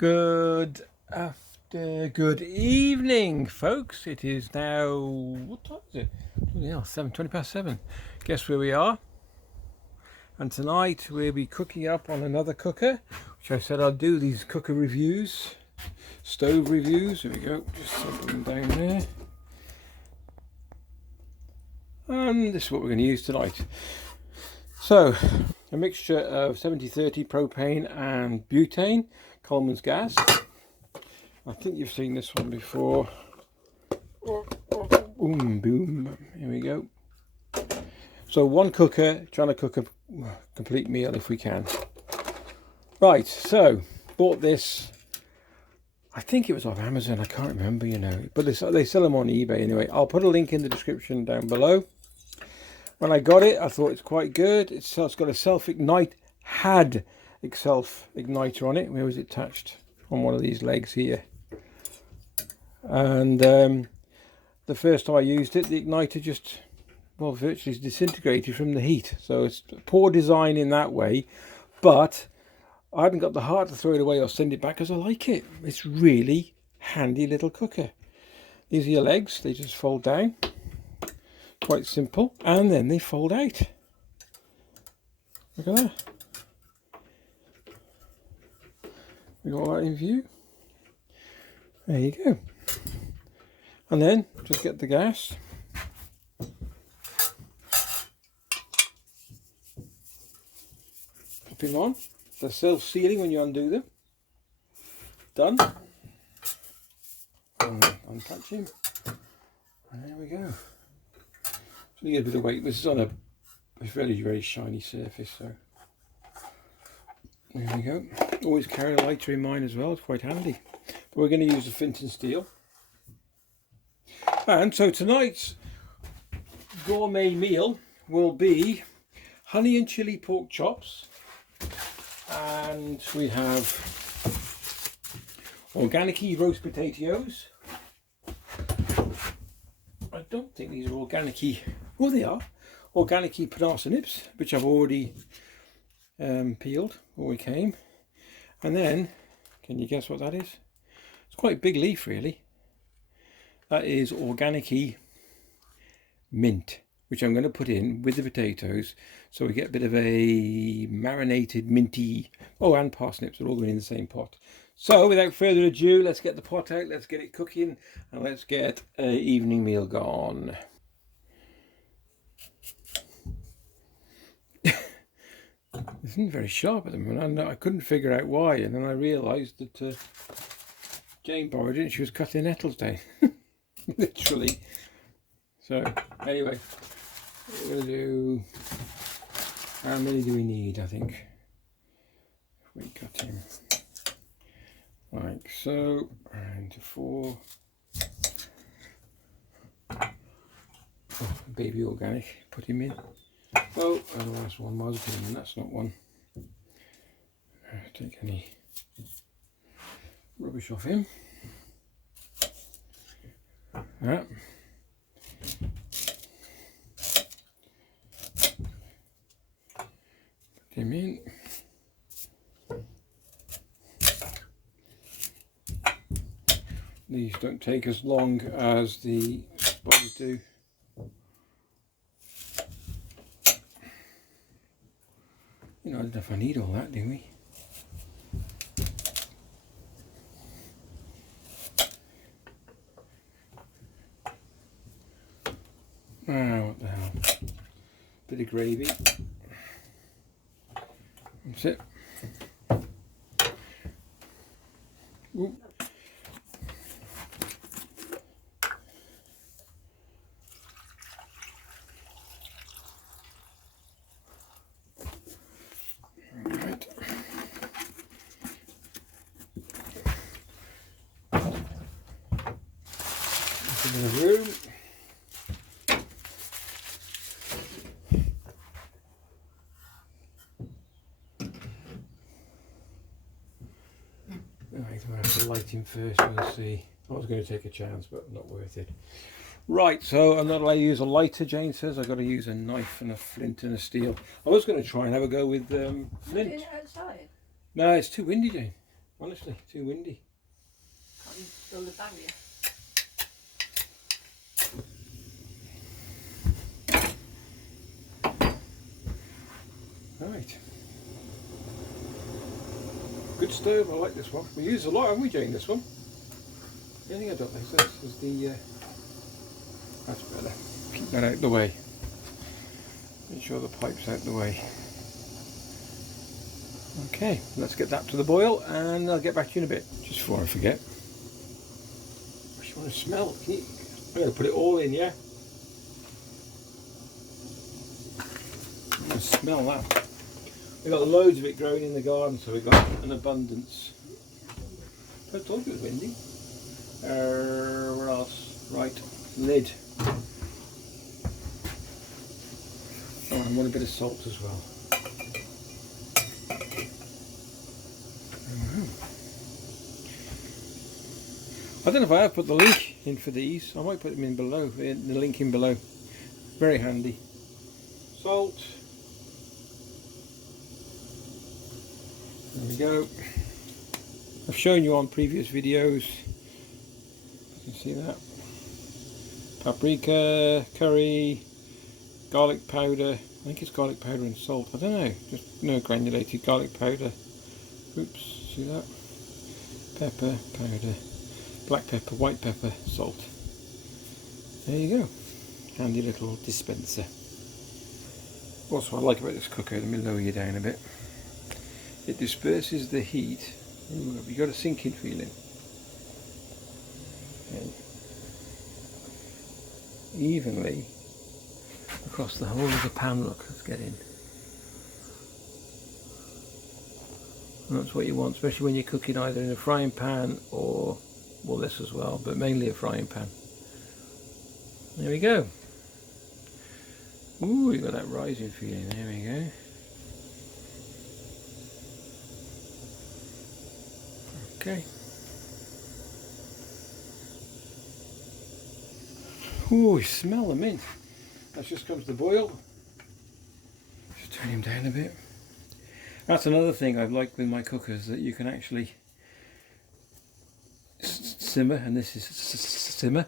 Good good evening, folks. It is now, what time is it? Yeah, 20 past 7. Guess where we are? And tonight we'll be cooking up on another cooker, which I said I'd do these cooker reviews, stove reviews. Here we go, just set them down there. And this is what we're going to use tonight. So, a mixture of 70-30 propane and butane, Coleman's gas. I think you've seen this one before. Boom, boom. Here we go. So one cooker, trying to cook a complete meal if we can. Right, so bought this. I think it was off Amazon. I can't remember, but they sell them on eBay anyway. I'll put a link in the description down below. When I got it, I thought it's quite good. It's got a self-ignite, had a self-igniter on it. Where was it attached? On one of these legs here. And the first time I used it, the igniter just, virtually disintegrated from the heat. So it's poor design in that way. But I hadn't got the heart to throw it away or send it back because I like it. It's really handy little cooker. These are your legs. They just fold down. Quite simple, and then they fold out. Look at that. We got that in view. There you go. And then just get the gas. Pop them on. They're self-sealing when you undo them. Done. Untouch him. And there we go. So you get a bit of weight. This is on a very, very shiny surface, so there we go. Always carry a lighter in mine as well, it's quite handy. But we're going to use a flint and steel. And so tonight's gourmet meal will be honey and chili pork chops. And we have organic-y roast potatoes. I don't think these are organic-y. Well, they are. Organic-y parsnips, which I've already peeled before we came. And then, can you guess what that is? It's quite a big leaf, really. That is organic-y mint, which I'm going to put in with the potatoes. So we get a bit of a marinated minty. Oh, and parsnips are all going in the same pot. So without further ado, let's get the pot out, let's get it cooking, and let's get an evening meal gone. It isn't very sharp at the moment. I couldn't figure out why, and then I realised that Jane borrowed it and she was cutting nettles down. Literally. So, anyway, we're going to do, how many do we need, I think, if we cut him. Like so, and 4. Oh, baby organic, put him in. Oh, and the last one was put him in, that's not one. Take any rubbish off him. Yeah. Put him in. These don't take as long as the spots do. I don't know if I need all that, do we? Ah, what the hell. Bit of gravy. That's it. Ooh. Right. Into the room. Right, we'll have to light him first, we'll see. I was going to take a chance, but not worth it. Right, so I'm not allowed to use a lighter, Jane says. I've got to use a knife and a flint and a steel. I was going to try and have a go with flint. Outside? No, it's too windy, Jane. Honestly, too windy. Can't you build a barrier? Right. Good stove, I like this one. We use a lot, haven't we, Jane, this one? The only thing I don't like this is the... that's better. Keep that out of the way. Make sure the pipe's out of the way. Okay, let's get that to the boil and I'll get back to you in a bit. Just before I forget. I just want to smell. I'm going to put it all in, yeah? I'm going to smell that. We've got loads of it growing in the garden, so we've got an abundance. I told you it was windy. Where else? Right, lid. Oh, and I want a bit of salt as well. I don't know if I have put the link in for these. I might put them in below, the link in below. Very handy. Salt. There we go. I've shown you on previous videos. You can see that. Paprika, curry, garlic powder. I think it's garlic powder and salt. I don't know. Just no granulated garlic powder. Oops, see that? Pepper powder. Black pepper, white pepper, salt. There you go. Handy little dispenser. Also, what I like about this cooker, let me lower you down a bit. It disperses the heat. Ooh, have you got a sinking feeling? Okay. Evenly across the whole of the pan. Look, let's get in. And that's what you want, especially when you're cooking either in a frying pan or, well, this as well, but mainly a frying pan. There we go. Ooh, you got that rising feeling. There we go. Okay. Ooh, smell the mint. That just comes to boil. Just turn him down a bit. That's another thing I've liked with my cookers, that you can actually simmer, and this is simmer.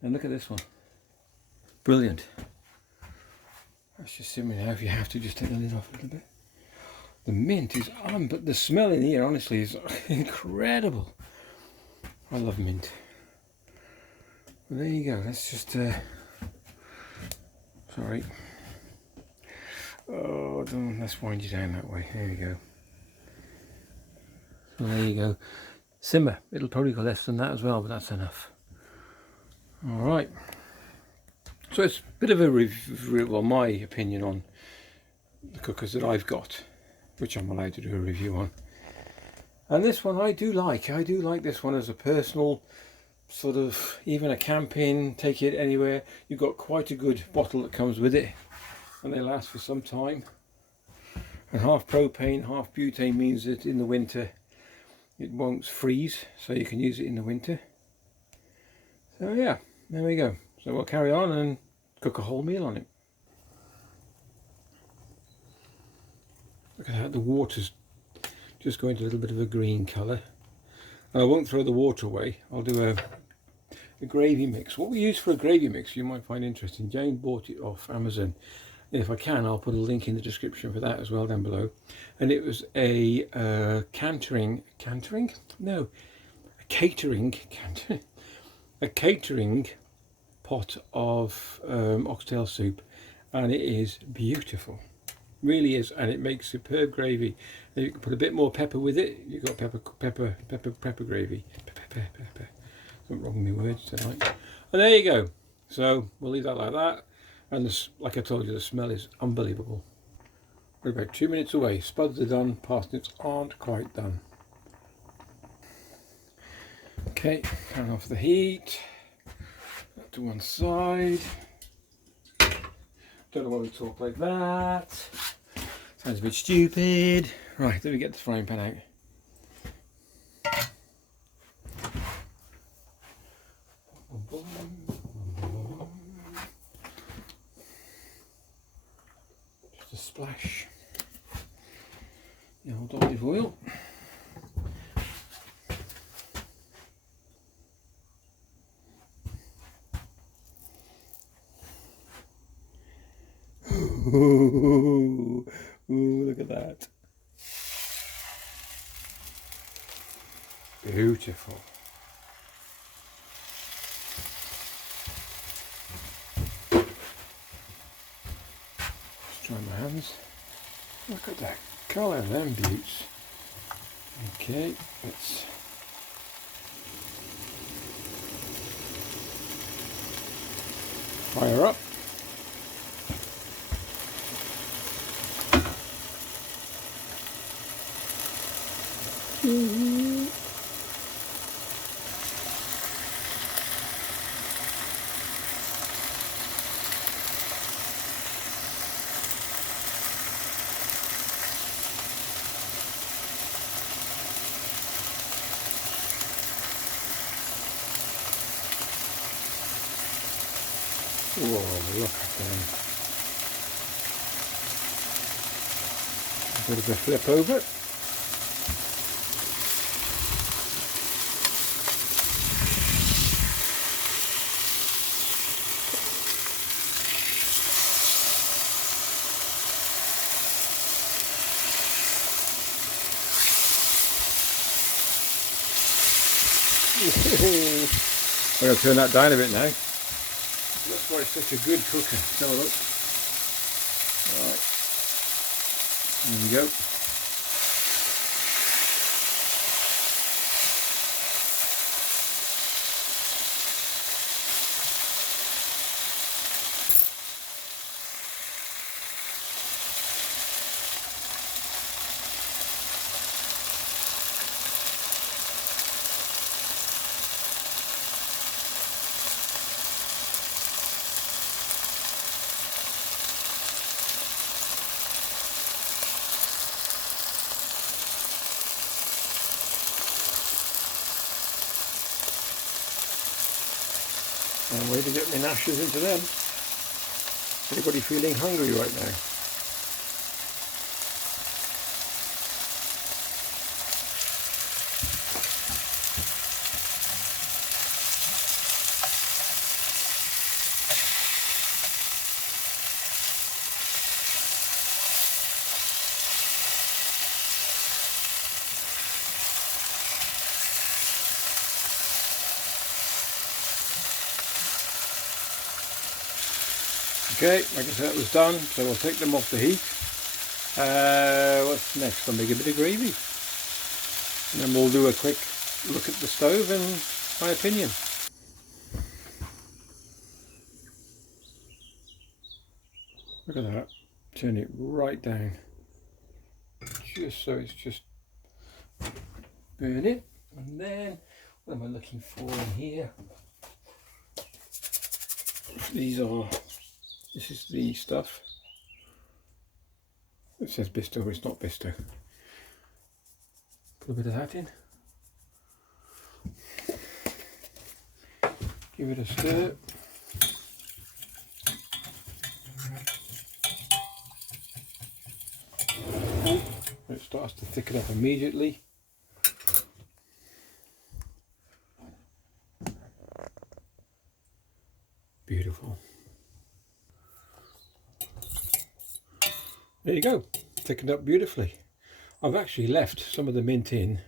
And look at this one. Brilliant. That's just simmering now. If you have to, just take the lid off a little bit. The mint is on, but the smell in here, honestly, is incredible. I love mint. Well, there you go. Let's just, sorry. Oh, let's wind you down that way. There you go. So there you go. Simmer. It'll probably go less than that as well, but that's enough. All right. So it's a bit of a review, well, my opinion on the cookers that I've got, which I'm allowed to do a review on. And this one I do like. I do like this one as a personal sort of, even a camping, take it anywhere. You've got quite a good bottle that comes with it, and they last for some time. And half propane, half butane means that in the winter it won't freeze, so you can use it in the winter. So yeah, there we go. So we'll carry on and cook a whole meal on it. Look at that, the water's just going to a little bit of a green colour. And I won't throw the water away. I'll do a gravy mix. What we use for a gravy mix you might find interesting. Jane bought it off Amazon. And if I can, I'll put a link in the description for that as well down below. And it was a catering pot of oxtail soup, and it is beautiful, really is, and it makes superb gravy. And you can put a bit more pepper with it. You've got pepper gravy. Pepper. Something wrong with my words tonight. And there you go. So we'll leave that like that. And this, like I told you, the smell is unbelievable. We're about 2 minutes away. Spuds are done, parsnips aren't quite done. Okay, turn off the heat. That to one side. Don't know why we talk like that. Sounds a bit stupid. Right, let me get the frying pan out. Just a splash. The old olive oil. Ooh, look at that. Beautiful. Let's try my hands. Look at that colour of them beauts. Okay, let's fire up. Whoa, look at them. A bit of a flip over. I'm going to turn that down a bit now. That's why it's such a good cooker. Let's have a look. Right. There we go. And way to get my gnashes into them. Anybody feeling hungry right now? Okay, like I said, it was done, so we'll take them off the heat. What's next? I'll make a bit of gravy. And then we'll do a quick look at the stove and my opinion. Look at that. Turn it right down. Just so it's just burn it. And then, what am I looking for in here? This is the stuff. It says Bisto, but it's not Bisto. Put a bit of that in. Give it a stir. It starts to thicken up immediately. Beautiful. There you go, thickened up beautifully. I've actually left some of the mint in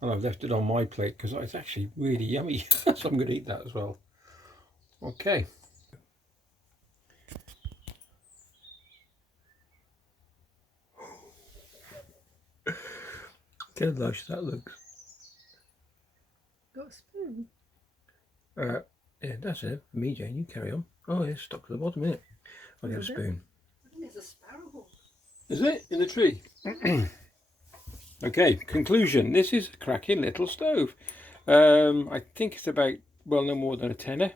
and I've left it on my plate because it's actually really yummy. So I'm going to eat that as well. Okay. Look how lush that looks. Got a spoon? Yeah, that's it. For me, Jane, you carry on. Oh, it's stuck to the bottom, isn't it? I'll get a spoon. I think there's a sparrow. Is it? In the tree? Okay, conclusion. This is a cracking little stove. I think it's about, well, no more than a tenner.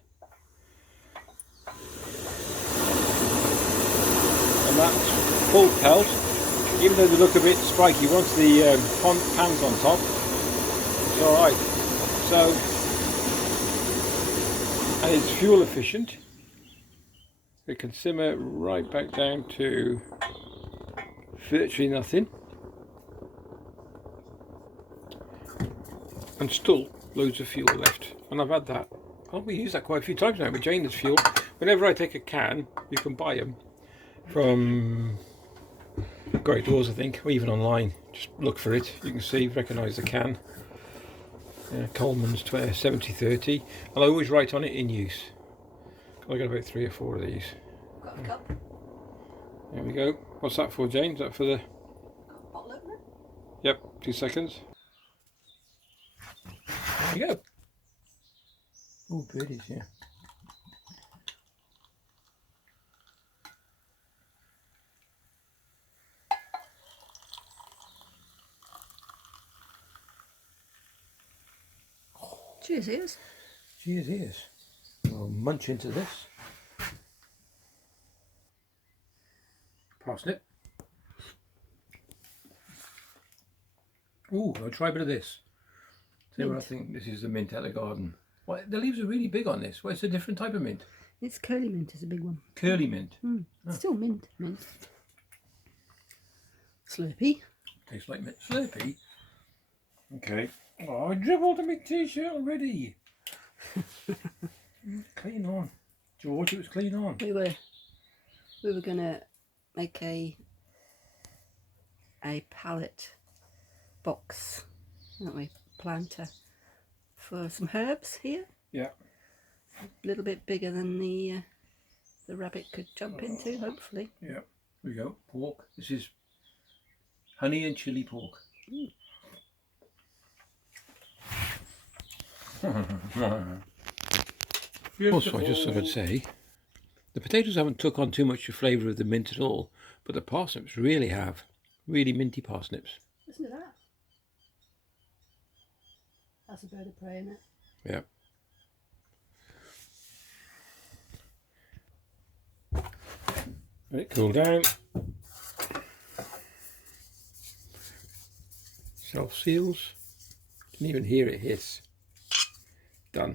And that's full pelt. Even though they look a bit spiky once the pan's on top, it's alright. So, and it's fuel efficient. It can simmer right back down to virtually nothing. And still loads of fuel left. And I've had that. Oh, we use that quite a few times now with Jane's fuel. Whenever I take a can, you can buy them. from Great Doors, I think, or even online. Just look for it. You can see, recognise the can. Coleman's 7030, and I always write on it in use. I got about 3 or 4 of these. Got a cup. There we go. What's that for, Jane? Is that for the... Got a bottle opener. Yep, 2 seconds. There you go. Oh, birdies, yeah. Cheers, ears. Cheers, ears. I'll munch into this. Parsnip. Ooh, I'll try a bit of this. See what I think. This is the mint out of the garden. Well, the leaves are really big on this. Well, it's a different type of mint. It's curly mint is a big one. Curly mint. It's still mint. Slurpee. Tastes like mint. Slurpee. Okay. Oh, I dribbled on my t-shirt already. Clean on. George, it was clean on. We were gonna make a pallet box, aren't we? Planter for some herbs here. Yeah. A little bit bigger than the rabbit could jump into, hopefully. Yeah. Here we go. Pork. This is honey and chili pork. Also, I just thought I'd say, the potatoes haven't took on too much the flavour of the mint at all, but the parsnips really have. Really minty parsnips. Listen to that. That's a bird of prey, isn't it? Yeah. Let it cool down. Self seals. Can even hear it hiss. Done.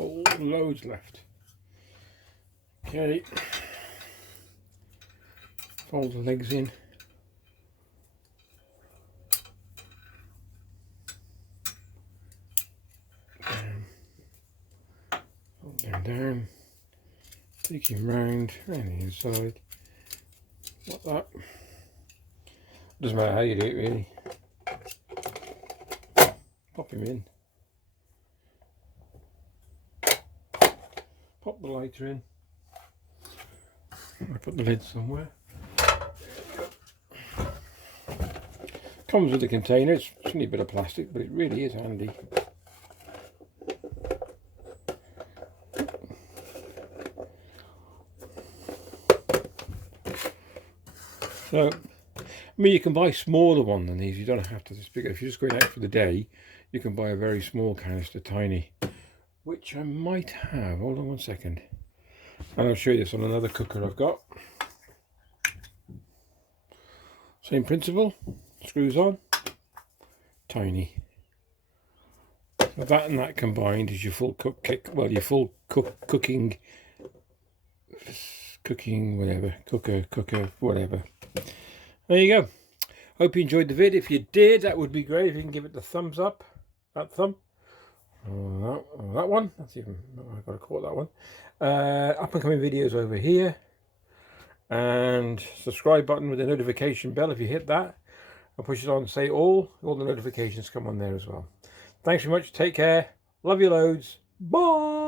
Oh, loads left. Okay. Fold the legs in. Fold them down. Take him round the inside. Like that. Doesn't matter how you do it, really. Pop him in. Pop the lighter in. I put the lid somewhere. Comes with a container. It's only a bit of plastic, but it really is handy. So, I mean, you can buy a smaller one than these. You don't have to this big. If you're just going out for the day, you can buy a very small canister, tiny, which I might have. Hold on one second. And I'll show you this on another cooker I've got. Same principle. Screws on. Tiny. So that and that combined is your full your full cooking whatever. Cooker, whatever. There you go. Hope you enjoyed the vid. If you did, that would be great if you can give it the thumbs up. That thumb. That one. That's even. I've got to call that one. Up and coming videos over here. And subscribe button with the notification bell. If you hit that and push it on, say all the notifications come on there as well. Thanks very much. Take care. Love you loads. Bye.